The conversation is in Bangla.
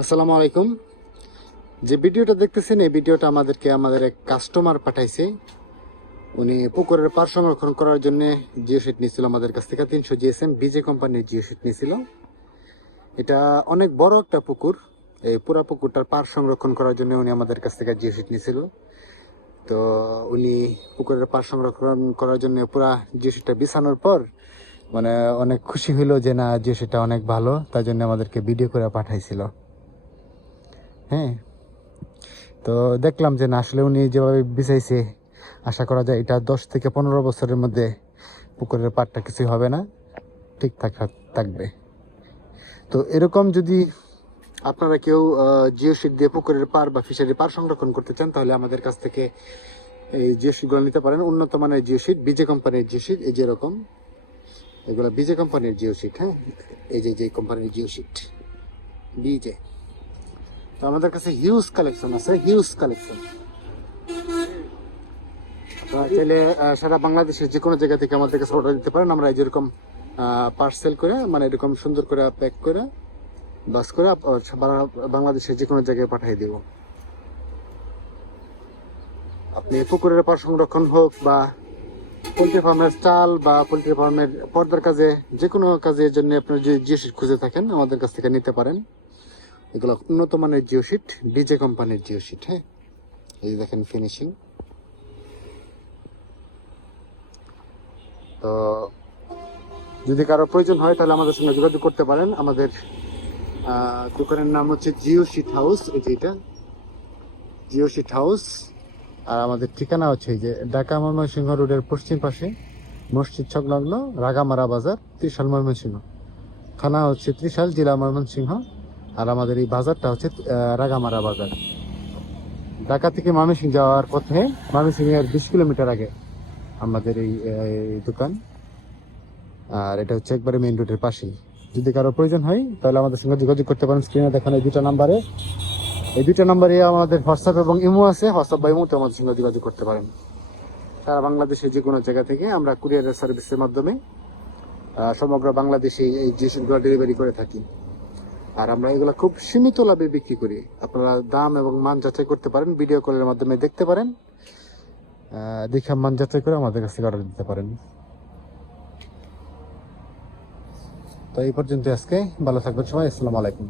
আসসালামু আলাইকুম। যে ভিডিওটা দেখতেছেন এই ভিডিওটা আমাদের এক কাস্টমার পাঠাইছে। উনি পুকুরের পার সংরক্ষণ করার জন্য জিও শিট নিয়েছিল আমাদের কাছ থেকে 300 জিএসএম বিজে কোম্পানির জিও শিট নিয়েছিল। এটা অনেক বড় একটা পুকুর। এই পুরা পুকুরটার পার সংরক্ষণ করার জন্য উনি আমাদের কাছ থেকে জিও শিট নিয়েছিল। তো উনি পুকুরের পার সংরক্ষণ করার জন্য পুরা জিও শিটটা বিছানোর পর মানে অনেক খুশি হইলো যে না জিও শিটটা অনেক ভালো, তাই জন্য আমাদেরকে ভিডিও করে পাঠাইছিল। হ্যাঁ, তো দেখলাম যে না আসলে উনি যেভাবে বিছাইছে আশা করা যায় এটা 10 থেকে 15 বছরের মধ্যে পুকুরের পাড়টা কিছুই হবে না, ঠিকঠাক থাকবে। তো এরকম যদি আপনারা কেউ জিও শিট দিয়ে পুকুরের পাড় বা ফিশারি পাড় সংরক্ষণ করতে চান তাহলে আমাদের কাছ থেকে এই জিও শিটগুলো নিতে পারেন। উন্নত মানের জিও শিট, বিজে কোম্পানির জিও শিট, এই যেরকম এগুলো বিজে কোম্পানির জিও শিট। হ্যাঁ, এই যে কোম্পানির জিও শিট বিজে। তো আমাদের কাছে হিউজ কালেকশন আছে, হিউজ কালেকশন। আপনারা চাইলে সারা বাংলাদেশের যে কোনো জায়গা থেকে আমাদের কাছে অর্ডার দিতে পারেন। আমরা এই যেরকম পার্সেল করে মানে এরকম সুন্দর করে প্যাক করে বাস করে বাংলাদেশের যে কোনো জায়গায় পাঠিয়ে দেব। আপনি পুকুরের পার সংরক্ষণ হোক বা পোলট্রি ফার্মের স্টাল বা পোলট্রি ফার্মের পর্দার কাজে, যে কোনো কাজের জন্য আপনার যে জিও শিট খুঁজে থাকেন আমাদের কাছ থেকে নিতে পারেন। এগুলো উন্নত মানের জিও শিট, বিজে কোম্পানির জিও শিট। হ্যাঁ, এই যে দেখেন ফিনিশিং। তো যদি কারো প্রয়োজন হয় তাহলে আমাদের সঙ্গে যোগাযোগ করতে পারেন। আমাদের দোকানের নাম হচ্ছে জিও শিট হাউস। এই যে এটা জিও শিট হাউস। আর আমাদের ঠিকানা হচ্ছে এই যে ঢাকা ময়মনসিংহ রোডের পশ্চিম পাশে মসজিদ সংলগ্ন রাগামারা বাজার, ত্রিশাল ময়মনসিংহ। থানা হচ্ছে ত্রিশাল, জেলা ময়মনসিংহ। আর আমাদের এই বাজারটা হচ্ছে রাগামারা বাজার। ঢাকা থেকে ময়মনসিংহ যাওয়ার পথে ময়মনসিংহের 20 কিলোমিটার আগে আমাদের এই দোকান। আর এটা হচ্ছে একবারে মেইন রোডের পাশেই। যদি কারো প্রয়োজন হয় তাহলে আমাদের সঙ্গে যোগাযোগ করতে পারেন। স্ক্রিনে দেখানো এই দুটো নাম্বারে আমাদের হোয়াটসঅ্যাপ এবং ইমো আছে। হোয়াটসঅ্যাপ বা ইমোতে আমাদের সঙ্গে যোগাযোগ করতে পারেন। সারা বাংলাদেশের যে কোনো জায়গা থেকে আমরা কুরিয়ারের সার্ভিসের মাধ্যমে সমগ্র বাংলাদেশে এই জিনিসগুলো ডেলিভারি করে থাকি। আর আমরা এগুলো খুব সীমিত লাভে বিক্রি করি। আপনারা দাম এবং মান যাচাই করতে পারেন, ভিডিও কলের মাধ্যমে দেখতে পারেন, দেখে মান যাচাই করে আমাদের কাছ থেকে অর্ডার দিতে পারেন। তো এই পর্যন্ত আজকে। ভালো থাকবেন সবাই। আসসালামু আলাইকুম।